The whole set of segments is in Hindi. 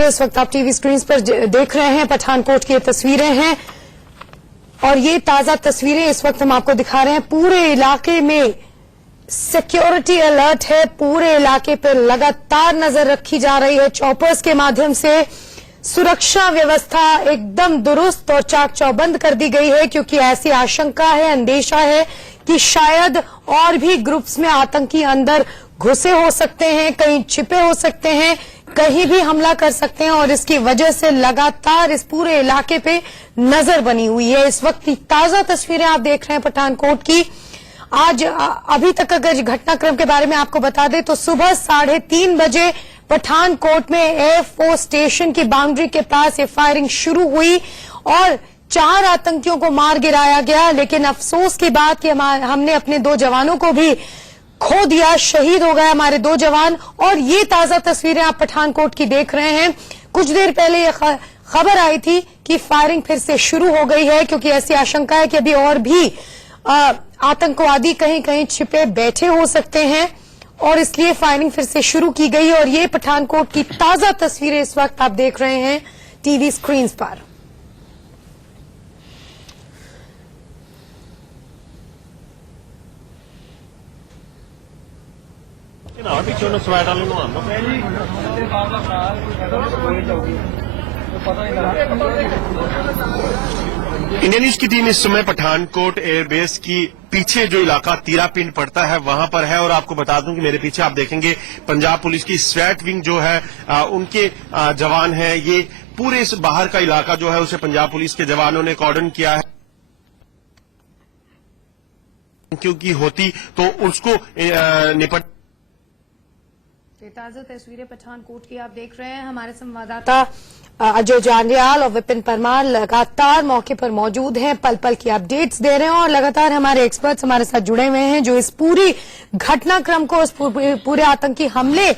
इस वक्त आप टीवी स्क्रीन पर देख रहे हैं, पठानकोट की ये तस्वीरें हैं और ये ताजा तस्वीरें इस वक्त हम आपको दिखा रहे हैं। पूरे इलाके में सिक्योरिटी अलर्ट है, पूरे इलाके पर लगातार नजर रखी जा रही है। चॉपर्स के माध्यम से सुरक्षा व्यवस्था एकदम दुरुस्त और चाक चौबंद कर दी गई है, क्योंकि ऐसी आशंका है, अंदेशा है कि शायद और भी ग्रुप्स में आतंकी अंदर घुसे हो सकते हैं, कहीं छिपे हो सकते हैं, कहीं भी हमला कर सकते हैं और इसकी वजह से लगातार इस पूरे इलाके पे नजर बनी हुई है। इस वक्त की ताजा तस्वीरें आप देख रहे हैं पठानकोट की। आज अभी तक अगर घटनाक्रम के बारे में आपको बता दें तो सुबह 3:30 बजे पठानकोट में एयरफोर्स स्टेशन की बाउंड्री के पास ये फायरिंग शुरू हुई और 4 आतंकियों को मार गिराया गया। लेकिन अफसोस की बात कि हमने अपने 2 जवानों को भी खो दिया, शहीद हो गए हमारे 2 जवान। और ये ताजा तस्वीरें आप पठानकोट की देख रहे हैं। कुछ देर पहले ये खबर आई थी कि फायरिंग फिर से शुरू हो गई है, क्योंकि ऐसी आशंका है कि अभी और भी आतंकवादी कहीं कहीं छिपे बैठे हो सकते हैं और इसलिए फायरिंग फिर से शुरू की गई। और ये पठानकोट की ताजा तस्वीरें इस वक्त आप देख रहे हैं टीवी स्क्रीन पर। इंडियन न्यूज की टीम इस समय पठानकोट एयरबेस की पीछे जो इलाका तीरापिंड पड़ता है वहां पर है। और आपको बता दूं कि मेरे पीछे आप देखेंगे पंजाब पुलिस की स्वैट विंग जो है उनके जवान हैं। ये पूरे इस बाहर का इलाका जो है उसे पंजाब पुलिस के जवानों ने कॉर्डन किया है, क्योंकि होती तो उसको निपट। ताजा तस्वीरें पठानकोट की आप देख रहे हैं। हमारे संवाददाता अजय जांडियाल और विपिन परमार लगातार मौके पर मौजूद हैं, पल पल की अपडेट्स दे रहे हैं और लगातार हमारे एक्सपर्ट्स हमारे साथ जुड़े हुए हैं जो इस पूरी घटनाक्रम को, इस पूरे आतंकी हमले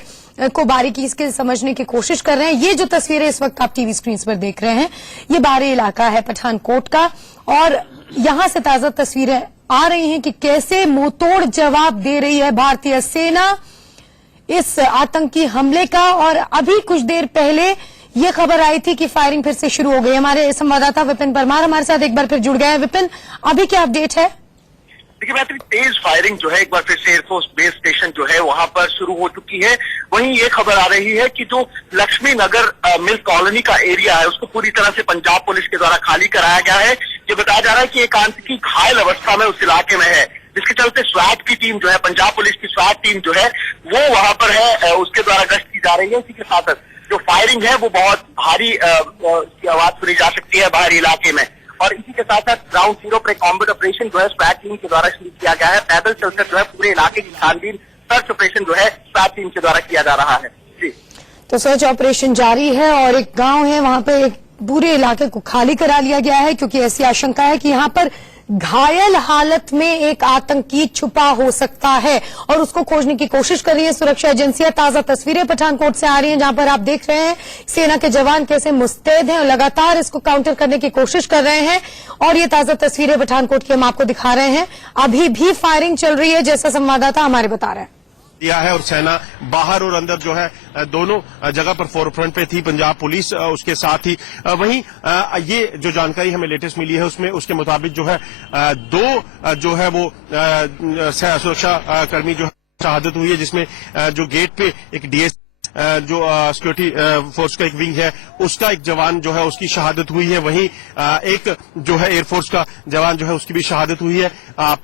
को बारीकी से समझने की कोशिश कर रहे हैं। ये जो तस्वीरें इस वक्त आप टीवी स्क्रीन पर देख रहे हैं, ये बाहरी इलाका है पठानकोट का और यहां से ताजा तस्वीरें आ रही हैं कि कैसे मुंहतोड़ जवाब दे रही है भारतीय सेना इस आतंकी हमले का। और अभी कुछ देर पहले ये खबर आई थी कि फायरिंग फिर से शुरू हो गई। हमारे संवाददाता विपिन परमार हमारे साथ एक बार फिर जुड़ गए हैं। विपिन, अभी क्या अपडेट है? देखिए बेहतरीन तेज फायरिंग जो है एक बार फिर से एयरफोर्स बेस स्टेशन जो है वहां पर शुरू हो चुकी है। वहीं ये खबर आ रही है कि जो लक्ष्मी नगर मिल कॉलोनी का एरिया है उसको पूरी तरह से पंजाब पुलिस के द्वारा खाली कराया गया है। ये बताया जा रहा है कि एक आतंकी घायल अवस्था में उस इलाके में है, जिसके चलते स्वैट की टीम जो है, पंजाब पुलिस की स्वैट टीम जो है वो वहां पर है, उसके द्वारा गश्त की जा रही है। इसी के साथ जो फायरिंग है वो बहुत भारी की आवाज सुनी जा सकती है बाहरी इलाके में। और इसी के साथ साथ ग्राउंड जीरो पर कॉम्बैट ऑपरेशन जो है स्वैट टीम के द्वारा शुरू किया गया है। पैदल चलकर जो है पूरे इलाके की छानबीन, सर्च ऑपरेशन जो है स्वैट टीम के द्वारा किया जा रहा है। जी, तो सर्च ऑपरेशन जारी है और एक गांव है वहां पे एक पूरे इलाके को खाली करा लिया गया है, क्योंकि ऐसी आशंका है कि यहां पर घायल हालत में एक आतंकी छुपा हो सकता है और उसको खोजने की कोशिश कर रही है सुरक्षा एजेंसियां। ताजा तस्वीरें पठानकोट से आ रही हैं जहां पर आप देख रहे हैं सेना के जवान कैसे मुस्तैद हैं और लगातार इसको काउंटर करने की कोशिश कर रहे हैं। और ये ताजा तस्वीरें पठानकोट की हम आपको दिखा रहे हैं। अभी भी फायरिंग चल रही है, जैसा संवाददाता हमारे बता रहे हैं दिया है और सेना बाहर और अंदर जो है दोनों जगह पर फोरफ्रंट पे थी, पंजाब पुलिस उसके साथ ही। वहीं ये जो जानकारी हमें लेटेस्ट मिली है उसमें उसके मुताबिक जो है 2 जो है वो सुरक्षा कर्मी जो है शहादत हुई है, जिसमें जो गेट पे एक डीएस जो सिक्योरिटी फोर्स का एक विंग है उसका एक जवान जो है उसकी शहादत हुई है। वहीं एक जो है एयरफोर्स का जवान जो है उसकी भी शहादत हुई है।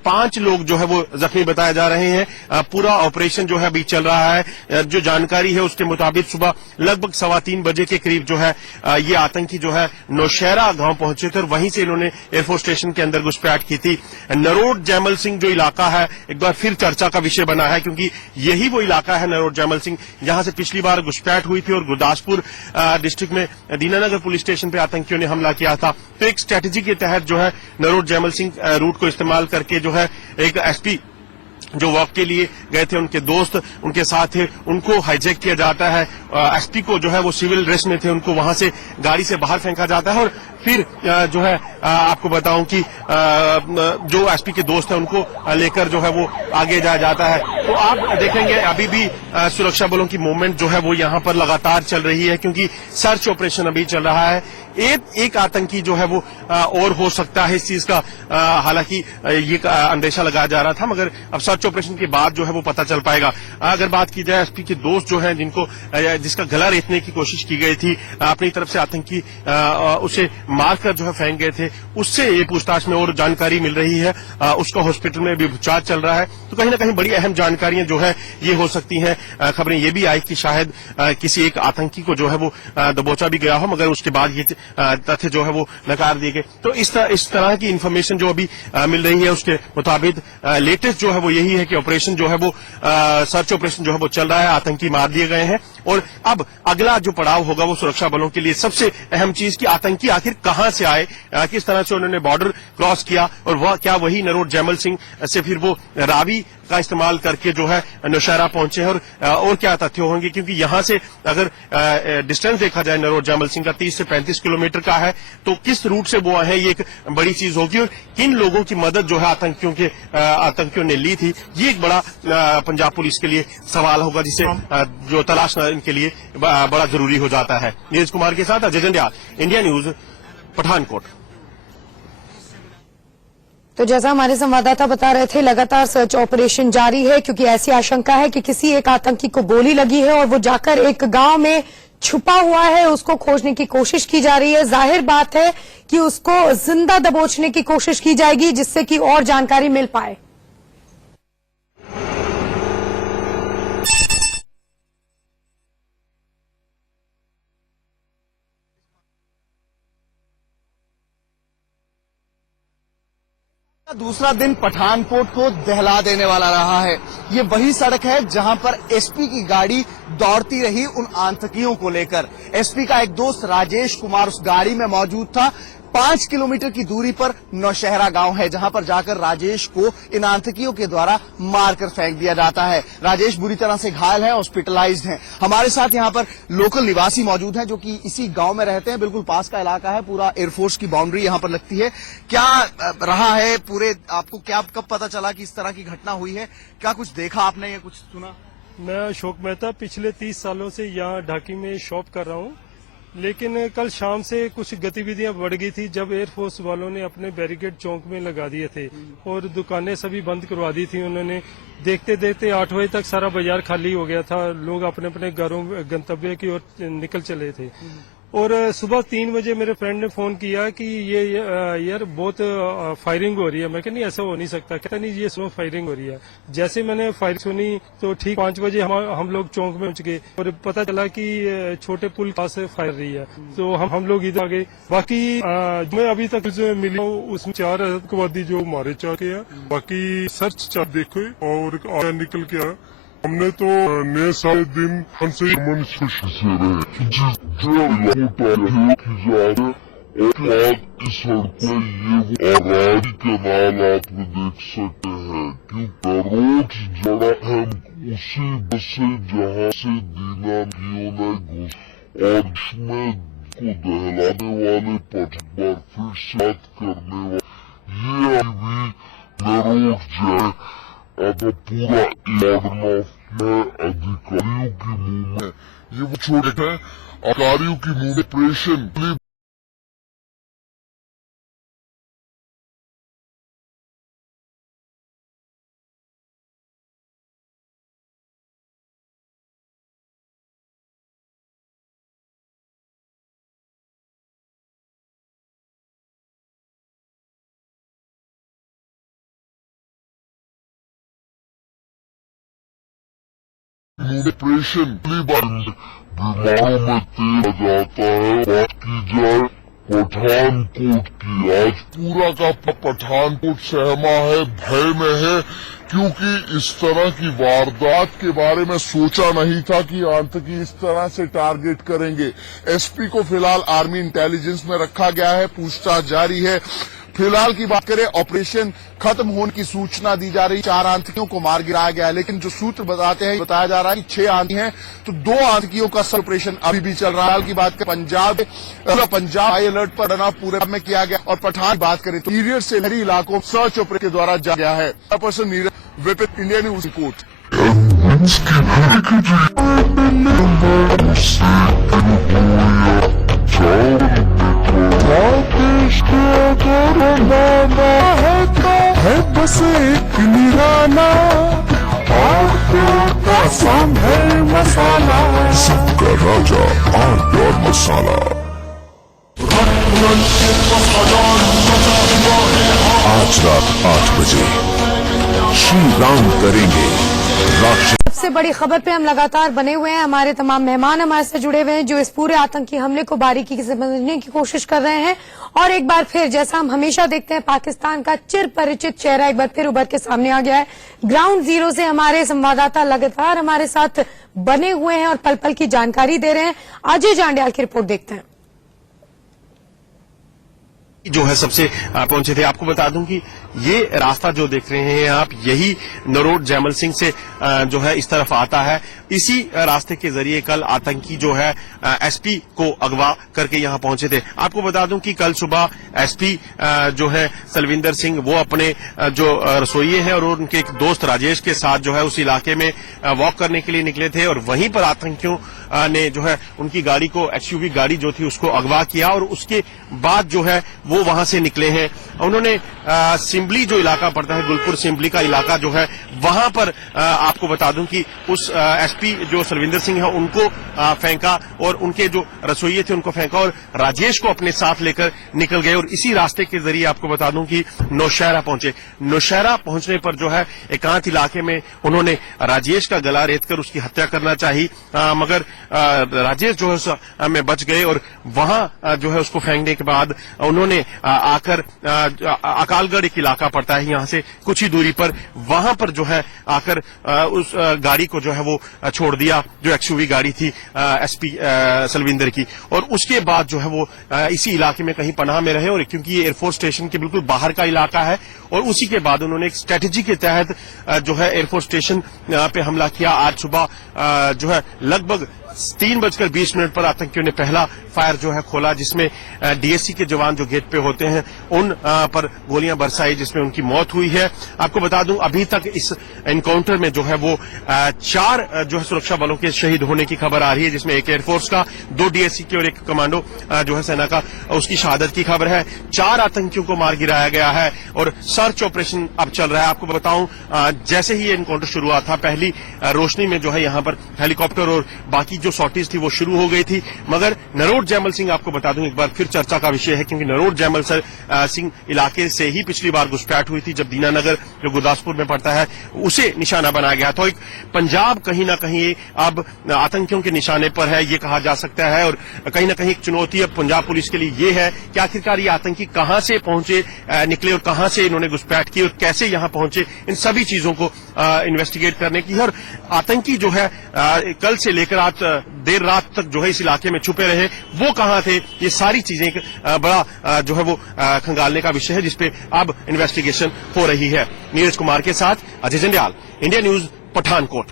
5 लोग जो है वो जख्मी बताए जा रहे हैं। पूरा ऑपरेशन जो है अभी चल रहा है। जो जानकारी है उसके मुताबिक सुबह लगभग 3:15 बजे के करीब जो है ये आतंकी जो है नौशहरा गांव पहुंचे थे और वहीं से इन्होंने एयरफोर्स स्टेशन के अंदर घुसपैठ की थी। नरोट जैमल सिंह जो इलाका है एक बार फिर चर्चा का विषय बना है, क्योंकि यही वो इलाका है नरोट जैमल सिंह जहां से पिछली बार घुसपैठ हुई थी और गुरदासपुर डिस्ट्रिक्ट में दीनानगर पुलिस स्टेशन पे आतंकियों ने हमला किया था। तो एक स्ट्रेटेजी के तहत जो है नरोट जैमल सिंह रूट को इस्तेमाल करके जो है एक एसपी जो वॉक के लिए गए थे उनके दोस्त उनके साथ थे, उनको हाईजैक किया जाता है। एसपी को जो है वो सिविल ड्रेस में थे, उनको वहां से गाड़ी से बाहर फेंका जाता है और फिर जो है आपको बताऊं कि जो एसपी के दोस्त हैं उनको लेकर जो है वो आगे जाया जाता है। तो आप देखेंगे अभी भी सुरक्षा बलों की मूवमेंट जो है वो यहाँ पर लगातार चल रही है, क्योंकि सर्च ऑपरेशन अभी चल रहा है। एक आतंकी जो है वो और हो सकता है इस चीज का, हालांकि ये अंदेशा लगाया जा रहा था, मगर अब सर्च ऑपरेशन के बाद जो है वो पता चल पाएगा। अगर बात की जाए एसपी के दोस्त जो हैं जिसका गला रेतने की कोशिश की गई थी, अपनी तरफ से आतंकी उसे मारकर जो है फेंक गए थे, उससे ये पूछताछ में और जानकारी मिल रही है। उसका हॉस्पिटल में भी उपचार चल रहा है, तो कहीं ना कहीं बड़ी अहम जानकारियां जो है ये हो सकती हैं। खबरें ये भी आई कि शायद किसी एक आतंकी को जो है वो दबोचा भी गया हो, मगर उसके बाद ये तथ्य जो है वो नकार दिए गए। तो इस तरह की इंफॉर्मेशन जो अभी मिल रही है उसके मुताबिक लेटेस्ट जो है वो यही है कि ऑपरेशन जो है वो सर्च ऑपरेशन जो है वो चल रहा है, आतंकी मार दिए गए हैं। और अब अगला जो पड़ाव होगा वो सुरक्षा बलों के लिए सबसे अहम चीज कि आतंकी आखिर कहां से आए, किस तरह से उन्होंने बॉर्डर क्रॉस किया, और वह क्या वही नरोट जैमल सिंह से फिर वो रावी का इस्तेमाल करके जो है नौशहरा पहुंचे हैं, और क्या तथ्य होंगे, क्योंकि यहां से अगर डिस्टेंस देखा जाए नरोट जैमल सिंह का 30 से 35 किलोमीटर का है, तो किस रूट से वो आए हैं ये एक बड़ी चीज होगी, और किन लोगों की मदद जो है आतंकियों ने ली थी, ये एक बड़ा पंजाब पुलिस के लिए सवाल होगा, जिसे जो तलाशना इनके लिए बड़ा जरूरी हो जाता है। नीरज कुमार के साथ अजय जंडियाल, इंडिया न्यूज, पठानकोट। तो जैसा हमारे संवाददाता बता रहे थे, लगातार सर्च ऑपरेशन जारी है, क्योंकि ऐसी आशंका है कि किसी एक आतंकी को गोली लगी है और वो जाकर एक गांव में छुपा हुआ है, उसको खोजने की कोशिश की जा रही है। जाहिर बात है कि उसको जिंदा दबोचने की कोशिश की जाएगी, जिससे कि और जानकारी मिल पाए। दूसरा दिन पठानकोट को दहला देने वाला रहा है। ये वही सड़क है जहां पर एसपी की गाड़ी दौड़ती रही उन आतंकियों को लेकर। एसपी का एक दोस्त राजेश कुमार उस गाड़ी में मौजूद था। 5 किलोमीटर की दूरी पर नौशहरा गांव है, जहां पर जाकर राजेश को इन आतंकियों के द्वारा मारकर फेंक दिया जाता है। राजेश बुरी तरह से घायल है, हॉस्पिटलाइज्ड है। हमारे साथ यहां पर लोकल निवासी मौजूद हैं, जो कि इसी गांव में रहते हैं। बिल्कुल पास का इलाका है, पूरा एयरफोर्स की बाउंड्री यहां पर लगती है। क्या रहा है पूरे, आपको क्या कब पता चला कि इस तरह की घटना हुई है? क्या कुछ देखा आपने या कुछ सुना? मैं अशोक मेहता पिछले 30 सालों से यहाँ ढाकी में शॉप कर रहा हूँ, लेकिन कल शाम से कुछ गतिविधियां बढ़ गई थी, जब एयरफोर्स वालों ने अपने बैरिकेड चौक में लगा दिए थे और दुकानें सभी बंद करवा दी थी उन्होंने। देखते देखते 8 बजे तक सारा बाजार खाली हो गया था, लोग अपने अपने घरों गंतव्य की ओर निकल चले थे। और सुबह 3 बजे मेरे फ्रेंड ने फोन किया कि ये यार बहुत फायरिंग हो रही है। मैं कहा नहीं, ऐसा हो नहीं सकता। कहता नहीं, ये स्लो फायरिंग हो रही है। जैसे मैंने फायरिंग सुनी तो ठीक 5 बजे हम लोग चौक में पहुंच गए और पता चला कि छोटे पुल पास से फायर रही है, तो हम लोग इधर आ गए। बाकी मैं अभी तक मिली उसमें 4 आतंकवादी जो मारे चाहते हैं, बाकी सर्च चार देखो और आया निकल के आया। हमने तो नए सारे दिन हमसे मनुष्य से रहे इस सड़क पे ये आरारी कैनाल आप देख सकते हैं, क्योंकि रोड जड़ा है उसी बस से जहाँ से दीनागियों ने घुस और इसमें को दहलाने वाले बार फिर से बात करने वाले ये अभी नरोट जाए। अब पूरा ऑफ में अधिकारियों की मुंह में ये वो छोटे हैं, अधिकारियों की मुंह में ऑपरेशन ऑपरेशन बीमारों में तेल आ जाता है। बात की जाए पठानकोट की, आज पूरा का पठानकोट सहमा है, भय में है, क्योंकि इस तरह की वारदात के बारे में सोचा नहीं था कि आतंकी इस तरह से टारगेट करेंगे। एसपी को फिलहाल आर्मी इंटेलिजेंस में रखा गया है, पूछताछ जारी है। फिलहाल की बात करें, ऑपरेशन खत्म होने की सूचना दी जा रही, 4 आतंकियों को मार गिराया गया है, लेकिन जो सूत्र बताते हैं, बताया जा रहा है कि 6 आतंकी हैं, तो 2 आतंकियों का सर्च ऑपरेशन अभी भी चल रहा है। की बात करें, पंजाब हाई अलर्ट पर बना पूरे में किया गया। और पठान की बात करें तो पीरियड से शहरी इलाकों सर्च ऑपरेशन के द्वारा जा गया है। Person Neeraj Vipin, India news report. है बस एक निराला और सॉन्ग है मसाला, सबका राजा और मसाला। आज रात 8 बजे श्री राम करेंगे राक्षस। सबसे बड़ी खबर पे हम लगातार बने हुए हैं। हमारे तमाम मेहमान हमारे से जुड़े हुए हैं जो इस पूरे आतंकी हमले को बारीकी से समझने की कोशिश कर रहे हैं। और एक बार फिर, जैसा हम हमेशा देखते हैं, पाकिस्तान का चिर परिचित चेहरा एक बार फिर उभर के सामने आ गया है। ग्राउंड जीरो से हमारे संवाददाता लगातार हमारे साथ बने हुए हैं और पल पल की जानकारी दे रहे हैं। अजय जांडियाल की रिपोर्ट देखते हैं। जो है सबसे पहुंचे थे। आपको बता दूं कि ये रास्ता जो देख रहे हैं आप, यही नरोट जैमल सिंह से जो है इस तरफ आता है। इसी रास्ते के जरिए कल आतंकी जो है एसपी को अगवा करके यहां पहुंचे थे। आपको बता दूं कि कल सुबह एसपी जो है सलविंदर सिंह, वो अपने जो रसोइये हैं और उनके एक दोस्त राजेश के साथ जो है उस इलाके में वॉक करने के लिए निकले थे। और वहीं पर आतंकियों ने जो है उनकी गाड़ी को, एक्सयूवी गाड़ी जो थी, उसको अगवा किया। और उसके बाद जो है वो वहां से निकले हैं। उन्होंने सिंबली जो इलाका पड़ता है, गुलपुर सिंबली का इलाका जो है, वहां पर आपको बता दूं कि उस एसपी जो सलविंदर सिंह है उनको फेंका और उनके जो रसोइये थे उनको फेंका और राजेश को अपने साथ लेकर निकल गए। और इसी रास्ते के जरिए आपको बता दूं कि नौशहरा पहुंचे। नौशहरा पहुंचने पर जो है एकांत इलाके में उन्होंने राजेश का गला रेतकर उसकी हत्या करना चाही, मगर राजेश जो है में बच गए। और वहां जो है उसको फेंकने के बाद उन्होंने आकर अकालगढ़ एक इलाका पड़ता है यहां से कुछ ही दूरी पर, वहां पर जो है आकर उस गाड़ी को जो है वो छोड़ दिया, जो एक्सयूवी गाड़ी थी एसपी सलविंदर की। और उसके बाद जो है वो इसी इलाके में कहीं पनाह में रहे। और क्योंकि ये एयरफोर्स स्टेशन के बिल्कुल बाहर का इलाका है, और उसी के बाद उन्होंने एक स्ट्रेटेजी के तहत जो है एयरफोर्स स्टेशन पे हमला किया। आज सुबह जो है लगभग 3:20 पर आतंकियों ने पहला फायर जो है खोला, जिसमें डीएससी के जवान जो गेट पे होते हैं उन पर गोलियां बरसाई, जिसमें उनकी मौत हुई है। आपको बता दूं अभी तक इस एनकाउंटर में जो है वो 4 जो है सुरक्षा बलों के शहीद होने की खबर आ रही है, जिसमें एक एयरफोर्स का, 2 डीएससी के और एक कमांडो जो है सेना का, उसकी शहादत की खबर है। 4 आतंकियों को मार गिराया गया है और सर्च ऑपरेशन अब चल रहा है। आपको बताऊं जैसे ही एनकाउंटर शुरू हुआ था, पहली रोशनी में जो है यहां पर हेलीकॉप्टर और बाकी जो सॉर्टीज थी वो शुरू हो गई थी। मगर नरोट जैमल सिंह, आपको बता दूं एक बार फिर चर्चा का विषय है, क्योंकि नरोट जैमल सिंह इलाके से ही पिछली बार घुसपैठ हुई थी, जब दीनानगर जो गुरदासपुर में पड़ता है उसे निशाना बनाया गया। तो एक पंजाब कहीं ना कहीं अब आतंकियों के निशाने पर है, ये कहा जा सकता है। और कहीं ना कहीं एक चुनौती अब पंजाब पुलिस के लिए ये है कि आखिरकार ये आतंकी कहां से पहुंचे, निकले और कहां से इन्होंने घुसपैठ की और कैसे यहां पहुंचे, इन सभी चीजों को इन्वेस्टिगेट करने की। और आतंकी जो है कल से लेकर आज देर रात तक जो है इस इलाके में छुपे रहे, वो कहां थे, ये सारी चीजें बड़ा जो है वो खंगालने का विषय है, जिसपे अब इन्वेस्टिगेशन हो रही है। नीरज कुमार के साथ अजय जंडियाल, इंडिया न्यूज, पठानकोट।